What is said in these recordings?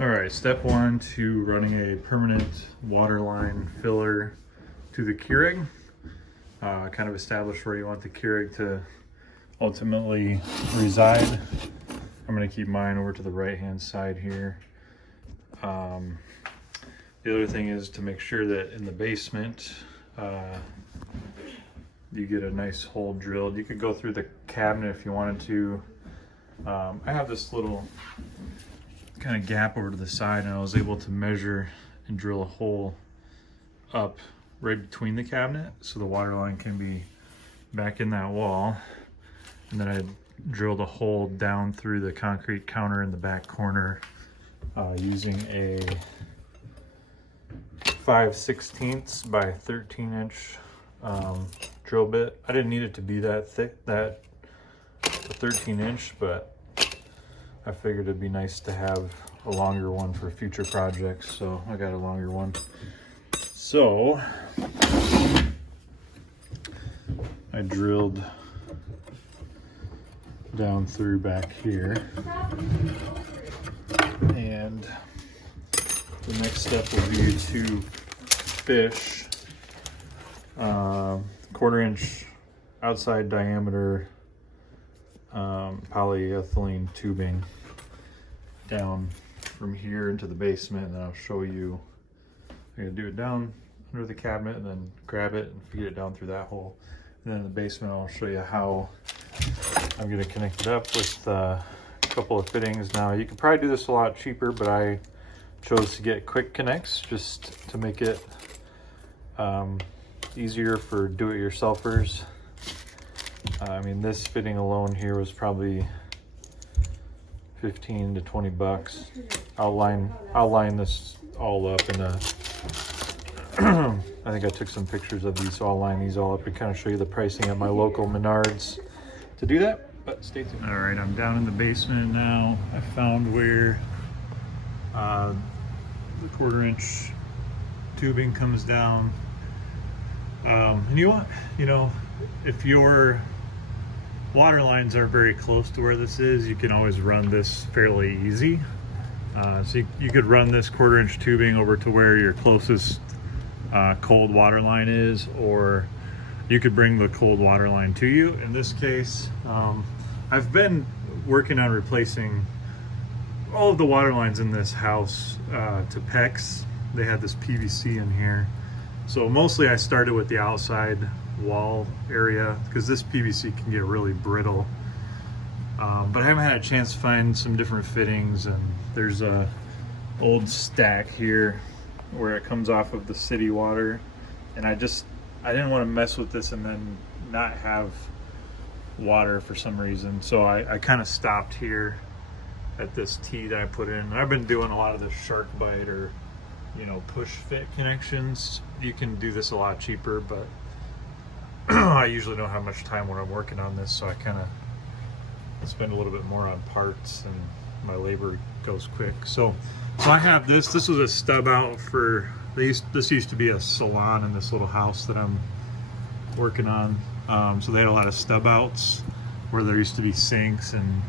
All right, step one to running a permanent water line filler to the Keurig. Kind of establish where you want the Keurig to ultimately reside. I'm going to keep mine over to the right hand side here. The other thing is to make sure that in the basement you get a nice hole drilled. You could go through the cabinet if you wanted to. I have this little kind of gap over to the side, and I was able to measure and drill a hole up right between the cabinet so the water line can be back in that wall. And then I drilled a hole down through the concrete counter in the back corner using a 5/16 by 13-inch drill bit. I didn't need it to be that thick, that 13-inch, but I figured it'd be nice to have a longer one for future projects, so I got a longer one. So I drilled down through back here, and the next step will be to fish 1/4-inch outside diameter polyethylene tubing down from here into the basement, and then I'll show you. I'm gonna do it down under the cabinet and then grab it and feed it down through that hole. And then in the basement, I'll show you how I'm gonna connect it up with a couple of fittings. Now, you could probably do this a lot cheaper, but I chose to get quick connects just to make it easier for do-it-yourselfers. I mean, this fitting alone here was probably 15 to 20 bucks. I'll line this all up in a I think I took some pictures of these, so I'll line these all up and kind of show you the pricing at my local Menards to do that, but stay tuned. All right, I'm down in the basement now. I found where the 1/4-inch tubing comes down. And you know, if your water lines are very close to where this is, you can always run this fairly easy. So you could run this 1/4-inch tubing over to where your closest cold water line is, or you could bring the cold water line to you. In this case, I've been working on replacing all of the water lines in this house to PEX. They had this PVC in here. So mostly I started with the outside wall area because this PVC can get really brittle. But I haven't had a chance to find some different fittings, and there's a old stack here where it comes off of the city water, and I didn't want to mess with this and then not have water for some reason, so I kind of stopped here at this T that I put in. I've been doing a lot of the shark bite or, you know, push fit connections. You can do this a lot cheaper, but I usually don't have much time when I'm working on this, so I kind of spend a little bit more on parts and my labor goes quick. So I have this. This was a stub out for, this used to be a salon in this little house that I'm working on. So they had a lot of stub outs where there used to be sinks, and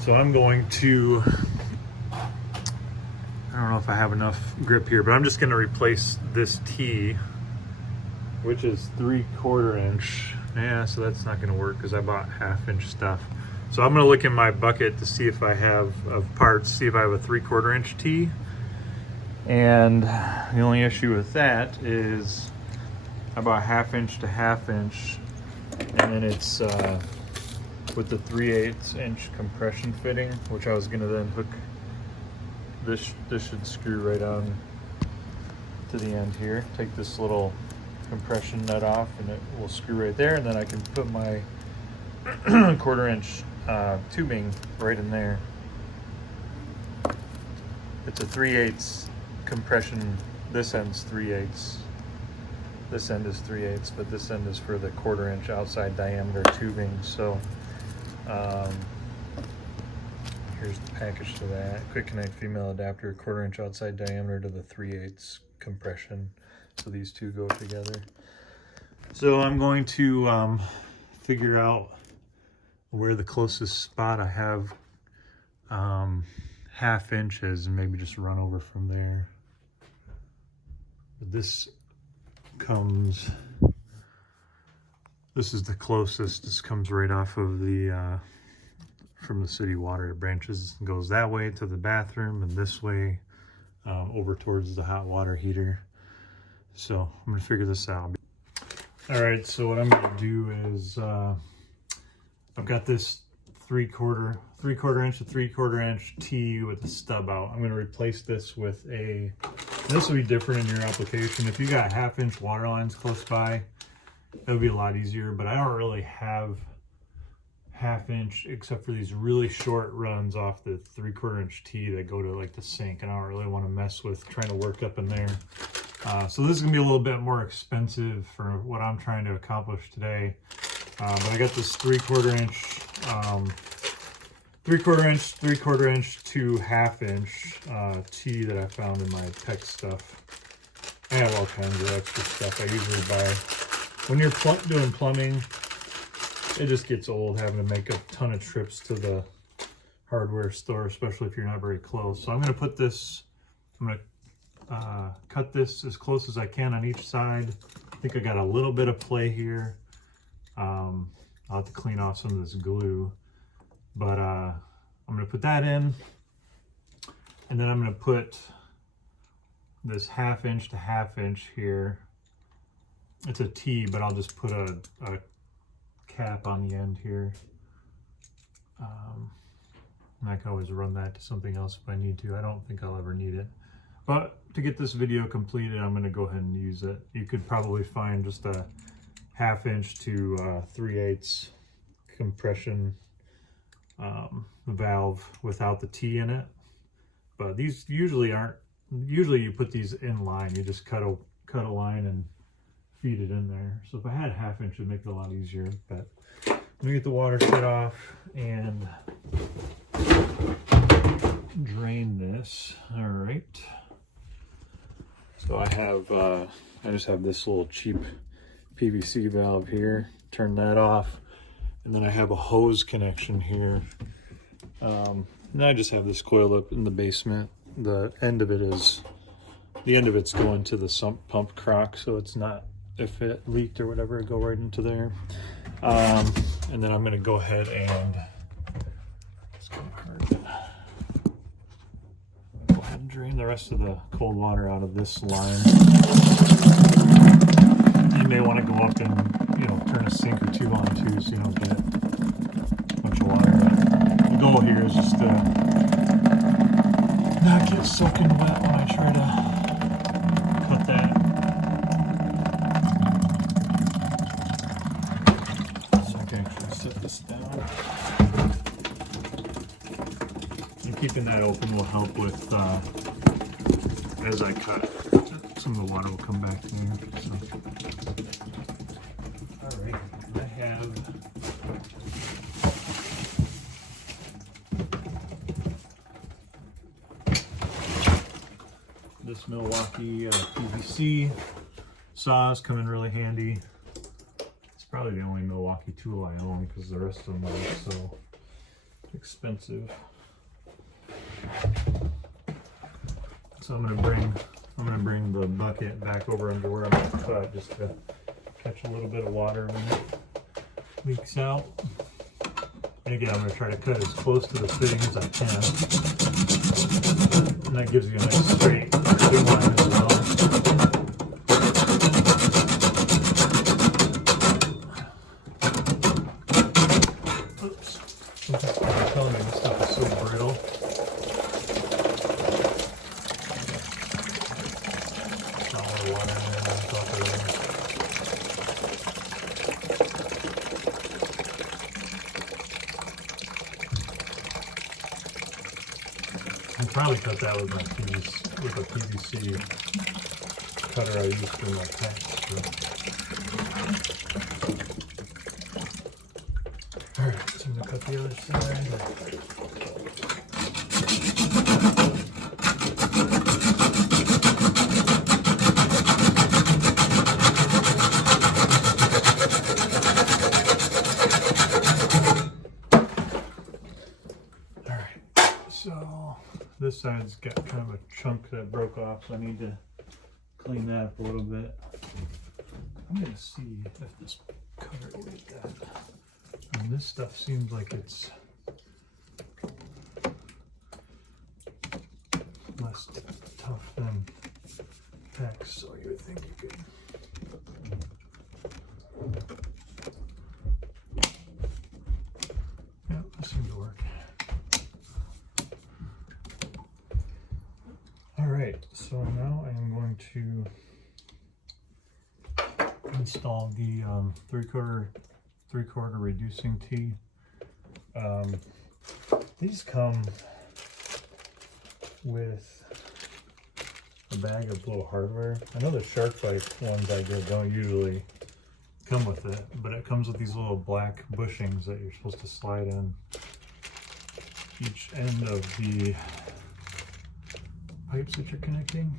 so I'm going to, I don't know if I have enough grip here, but I'm just going to replace this T, which is 3/4 inch. Yeah, so that's not going to work because I bought 1/2-inch stuff. So I'm going to look in my bucket to see if I have parts, see if I have a 3/4 inch T. And the only issue with that is I bought 1/2-inch to 1/2-inch, and then it's with the 3/8 inch compression fitting, which I was going to then hook. This should screw right on to the end here. Take this little compression nut off and it will screw right there, and then I can put my 1/4 inch tubing right in there. It's a 3/8 compression. This end's 3/8. This end is 3/8, but this end is for the 1/4 inch outside diameter tubing. So here's the package to that. Quick connect female adapter, 1/4 inch outside diameter to the 3/8 compression. So these two go together. So I'm going to figure out where the closest spot I have 1/2 inches and maybe just run over from there. This comes, this is the closest. This comes right off of the from the city water. It branches, goes that way to the bathroom and this way over towards the hot water heater. So I'm gonna figure this out. All right, so what I'm gonna do is I've got this 3/4 inch to 3/4 inch T with a stub out. I'm gonna replace this with a, this will be different in your application. If you got 1/2 inch water lines close by, that would be a lot easier, but I don't really have 1/2 inch except for these really short runs off the 3/4 inch T that go to like the sink, and I don't really want to mess with trying to work up in there. So this is gonna be a little bit more expensive for what I'm trying to accomplish today. But I got this 3/4 inch, 3/4 inch to 1/2 inch T that I found in my tech stuff. I have all kinds of extra stuff I usually buy. When you're doing plumbing, it just gets old having to make a ton of trips to the hardware store, especially if you're not very close. So I'm going to put this, I'm going to cut this as close as I can on each side. I think I got a little bit of play here. I'll have to clean off some of this glue, but I'm going to put that in, and then I'm going to put this 1/2 inch to 1/2 inch here. It's a T, but I'll just put a cap on the end here. And I can always run that to something else if I need to. I don't think I'll ever need it. But to get this video completed, I'm going to go ahead and use it. You could probably find just a 1/2 inch to 3/8 compression valve without the T in it. But these usually aren't, usually you put these in line. You just cut a line and feed it in there. So if I had 1/2 inch, it'd make it a lot easier. But let me get the water shut off and drain this. All right. So I have, I just have this little cheap PVC valve here. Turn that off, and then I have a hose connection here. And I just have this coil up in the basement. The end of it's going to the sump pump crock, so it's not, if it leaked or whatever, it'd go right into there. And then I'm going to go ahead and drain the rest of the cold water out of this line. You may want to go up and, turn a sink or two on too, so you don't get a bunch of water. The goal here is just to not get soaking wet when I try to cut that. So I can actually set this down. And keeping that open will help with, as I cut, some of the water will come back there. So. All right, I have this Milwaukee PVC saw is coming really handy. It's probably the only Milwaukee tool I own because the rest of them are so expensive. So I'm gonna bring the bucket back over under where I'm gonna cut, just to catch a little bit of water when it leaks out. And again, I'm gonna try to cut as close to the fitting as I can. And that gives you a nice straight good line as well. Oops. Sometimes they're telling me this stuff is so brittle. I'll probably cut that with my with a PVC cutter I use for my packs. Alright, so I'm going to cut the other side. Alright, so side's got kind of a chunk that broke off, so I need to clean that up a little bit. I'm gonna see if this cutter will get that. And this stuff seems like it's less tough than PEX, so you would think you could. Yeah, that seems to work. All right, so now I am going to install the three-quarter reducing tee. These come with a bag of little hardware. I know the shark bite ones I get don't usually come with it, but it comes with these little black bushings that you're supposed to slide in each end of the pipes that you're connecting.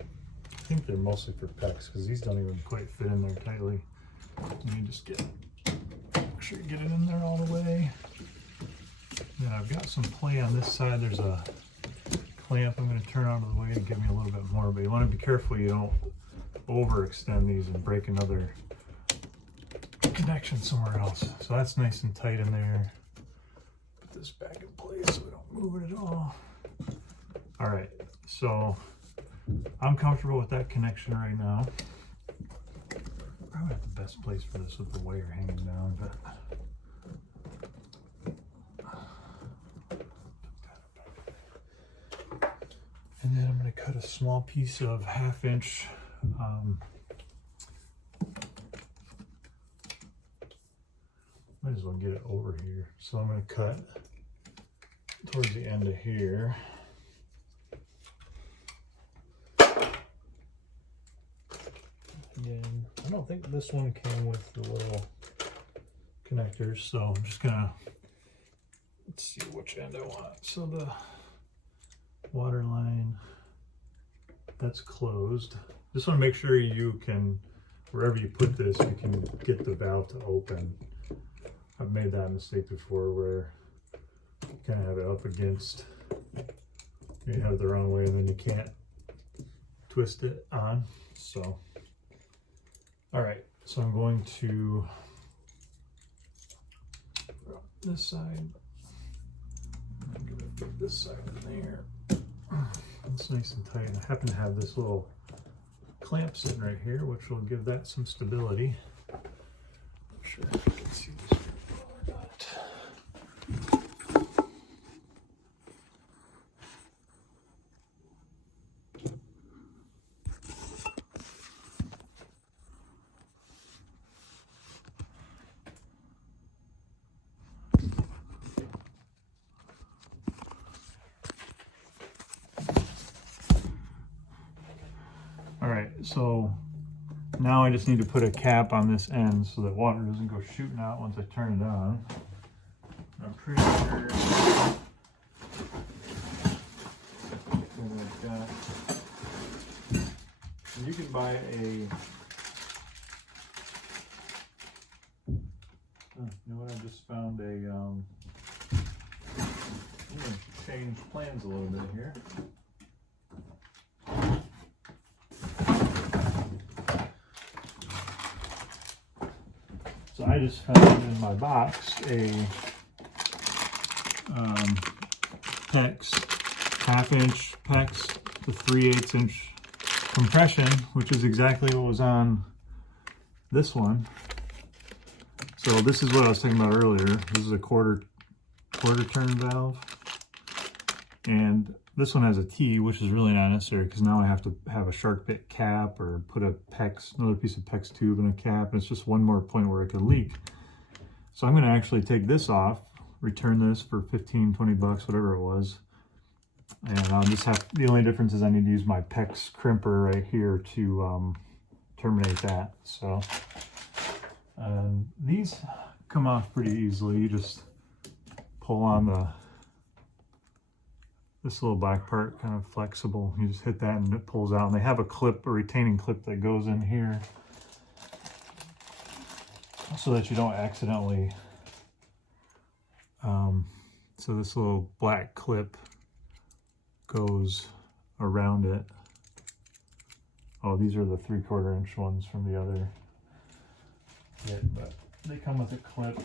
I think they're mostly for PEX because these don't even quite fit in there tightly. Let me just make sure you get it in there all the way. Then I've got some play on this side. There's a clamp I'm going to turn out of the way to give me a little bit more, but you want to be careful you don't overextend these and break another connection somewhere else. So that's nice and tight in there. Put this back in place so we don't move it at all. All right, so I'm comfortable with that connection right now. Probably not the best place for this with the wire hanging down, but and then I'm going to cut a small piece of 1/2 inch might as well get it over here. So I'm going to cut towards the end of here. Again, I don't think this one came with the little connectors, so I'm just gonna, let's see which end I want. So the water line, that's closed. Just want to make sure you can, wherever you put this, you can get the valve to open. I've made that mistake before where you kind of have it up against, you have it the wrong way and then you can't twist it on. So, all right, so I'm going to this side. I'm gonna put this side in there. It's nice and tight. I happen to have this little clamp sitting right here, which will give that some stability. I'm not sure if you can see this very well or not. All right, so now I just need to put a cap on this end so that water doesn't go shooting out once I turn it on. I'm pretty sure like that. And you can buy a, you know what, I just found a, I'm gonna change plans a little bit here. So I just found in my box a PEX, 1/2 inch PEX with 3/8 inch compression, which is exactly what was on this one. So this is what I was talking about earlier. This is a quarter turn valve. And this one has a T, which is really not necessary because now I have to have a shark bit cap or put a PEX, another piece of PEX tube in a cap, and it's just one more point where it could leak. So I'm going to actually take this off, return this for 15, 20 bucks, whatever it was. And I'll just have, the only difference is I need to use my PEX crimper right here to terminate that. So these come off pretty easily. You just pull on this little black part, kind of flexible. You just hit that and it pulls out. And they have a clip, a retaining clip that goes in here so that you don't accidentally, so this little black clip goes around it. Oh, these are the 3/4 inch ones from the other kit, but they come with a clip.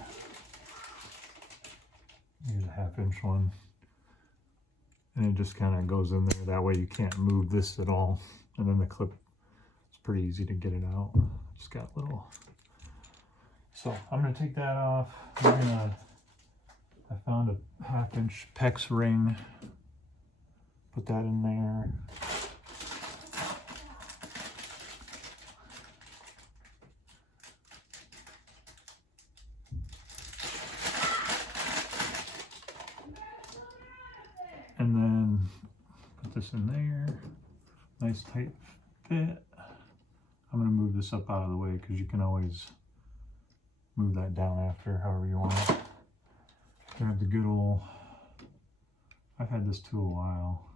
Here's a 1/2 inch one. And it just kind of goes in there. That way you can't move this at all. And then the clip, it's pretty easy to get it out. Just got little. So I'm going to take that off. I found a 1/2 inch PEX ring. Put that in there. And then put this in there. Nice tight fit. I'm going to move this up out of the way because you can always move that down after, however you want. Grab the good old, I've had this tool a while.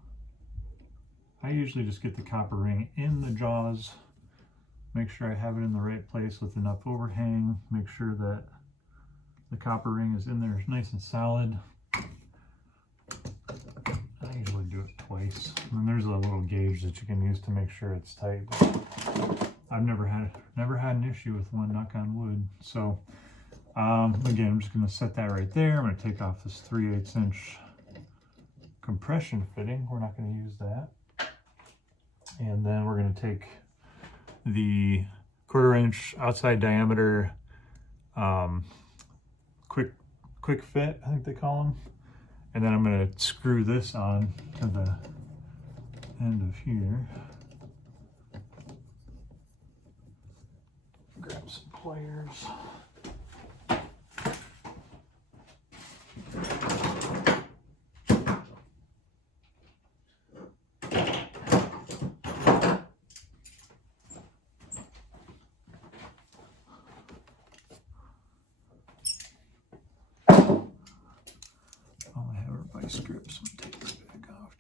I usually just get the copper ring in the jaws, make sure I have it in the right place with enough overhang, make sure that the copper ring is in there nice and solid. I usually do it twice. And there's a little gauge that you can use to make sure it's tight. I've never had an issue with one, knock on wood. So again, I'm just going to set that right there. I'm going to take off this 3/8 inch compression fitting. We're not going to use that. And then we're going to take the 1/4 inch outside diameter quick fit, I think they call them. And then I'm going to screw this on to the end of here. Grab some pliers. Strips. Take this back off.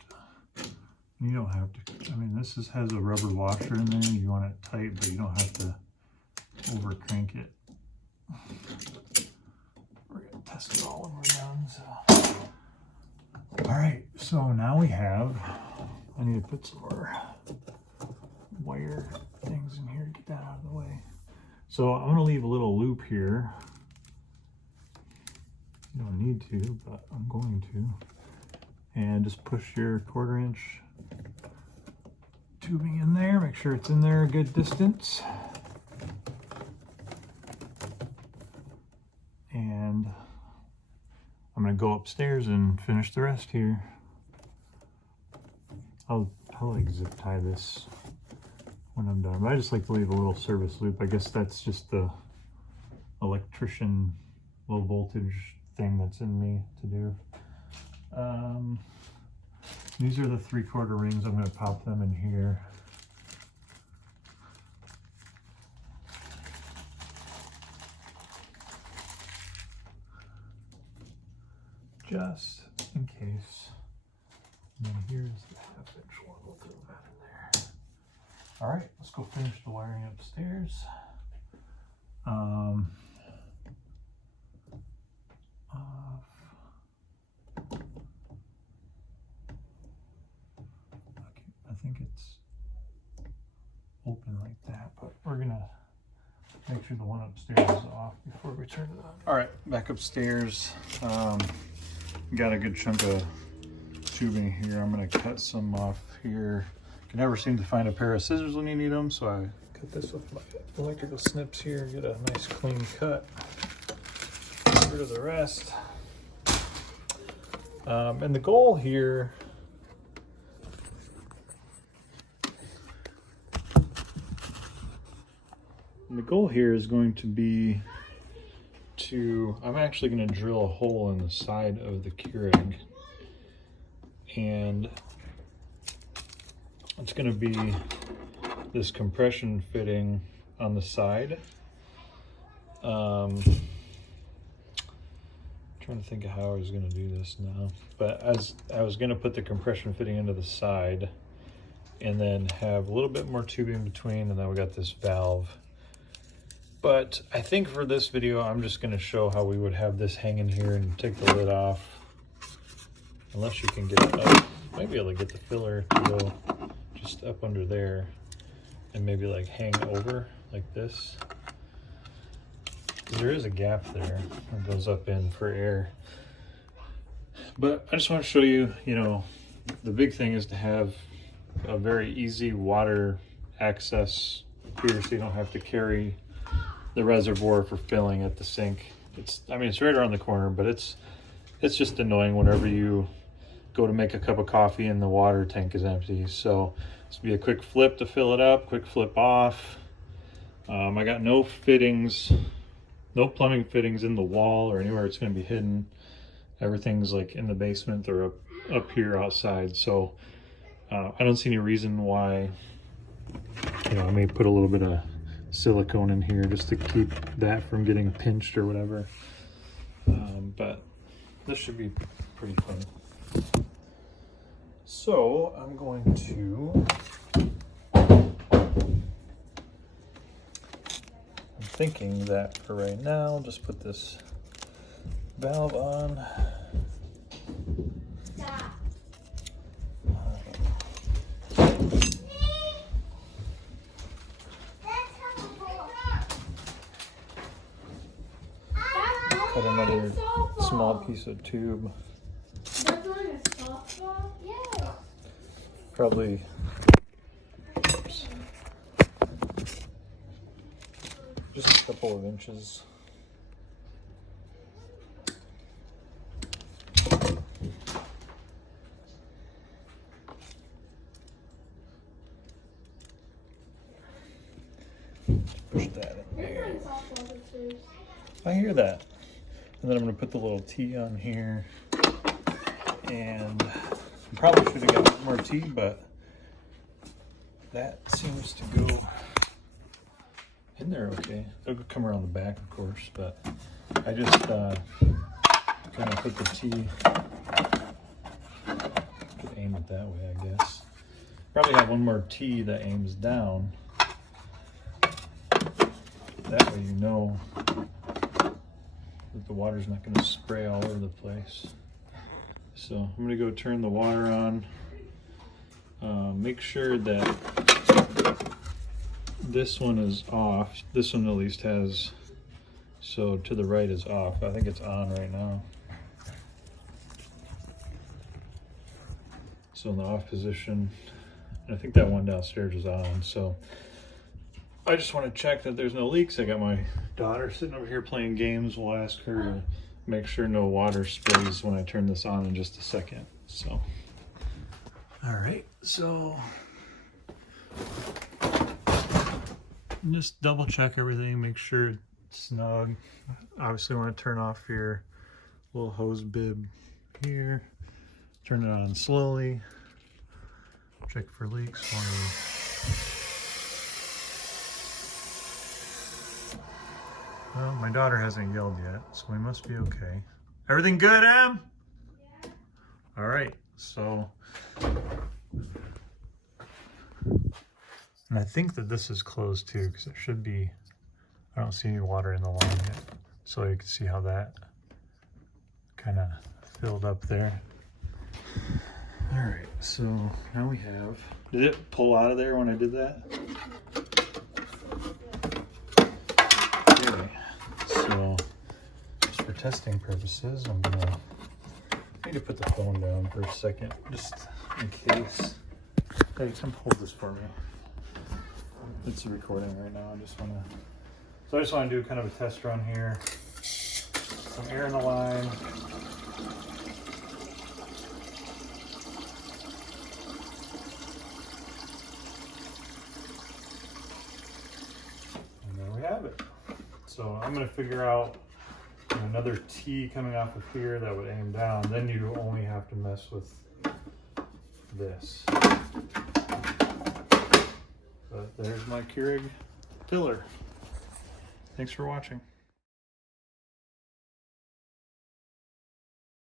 You don't have to. I mean, this has a rubber washer in there. You want it tight, but you don't have to over crank it. We're gonna test it all when we're done. So, all right. So now we have. I need to put some more wire things in here to get that out of the way. So I'm gonna leave a little loop here. You don't need to, but I'm going to. And just push your 1/4 inch tubing in there. Make sure it's in there a good distance. And I'm going to go upstairs and finish the rest here. I'll like zip tie this when I'm done. But I just like to leave a little service loop. I guess that's just the electrician low voltage thing that's in me to do. These are the 3/4 rings. I'm going to pop them in here. Just in case. And then here's the 1/2 inch one. We'll throw that in there. All right, let's go finish the wiring upstairs. I think it's open like that, but we're gonna make sure the one upstairs is off before we turn it on. All right, back upstairs. Got a good chunk of tubing here. I'm gonna cut some off here. Can never seem to find a pair of scissors when you need them, so I cut this with my electrical snips here, get a nice clean cut. Get rid of the rest. And the goal here is going to be I'm actually going to drill a hole in the side of the Keurig, and it's going to be this compression fitting on the side. Trying to think of how I was going to do this now, but as I was going to put the compression fitting into the side and then have a little bit more tubing between, and then we got this valve. But I think for this video, I'm just going to show how we would have this hanging here and take the lid off, unless you can get it up. Might be able to get the filler to go just up under there and maybe like hang over like this. There is a gap there that goes up in for air. But I just want to show you, you know, the big thing is to have a very easy water access here so you don't have to carry the reservoir for filling at the sink. I mean, it's right around the corner, but it's just annoying whenever you go to make a cup of coffee and the water tank is empty. So this will be a quick flip to fill it up, quick flip off. I got no fittings, no plumbing fittings in the wall or anywhere it's going to be hidden. Everything's like in the basement or up here outside. So I don't see any reason why, you know, I may put a little bit of silicone in here just to keep that from getting pinched or whatever. But this should be pretty fun. So I'm going to, I'm thinking that for right now, I'll just put this valve on. Cut another small piece of tube. That's like a softball? Yeah. Probably, oops, just a couple of inches. Push that in there. I hear that. And then I'm going to put the little T on here. And probably should have got more T, but that seems to go in there okay. It'll come around the back, of course, but I just kind of put the T, could aim it that way, I guess. Probably have one more T that aims down. That way you know that the water's not going to spray all over the place. So I'm going to go turn the water on. Make sure that this one is off. This one at least has, so to the right is off. I think it's on right now. So in the off position, and I think that one downstairs is on. So I just want to check that there's no leaks. I got my daughter sitting over here playing games. We'll ask her to make sure no water sprays when I turn this on in just a second. So, all right, so just double check everything, make sure it's snug. Obviously want to turn off your little hose bib here. Turn it on slowly. Check for leaks. Well, my daughter hasn't yelled yet, so we must be okay. Everything good, Em? Yeah. All right, so. And I think that this is closed too, because it should be, I don't see any water in the line yet. So you can see how that kind of filled up there. All right, so now we have, did it pull out of there when I did that? Okay, so just for testing purposes, I'm gonna, I need to put the phone down for a second, just in case. Hey, come hold this for me. It's recording right now. I just want to do kind of a test run here. Some air in the line. And there we have it. So I'm going to figure out another T coming off of here that would aim down. Then you only have to mess with this. But there's my Keurig filler. Thanks for watching.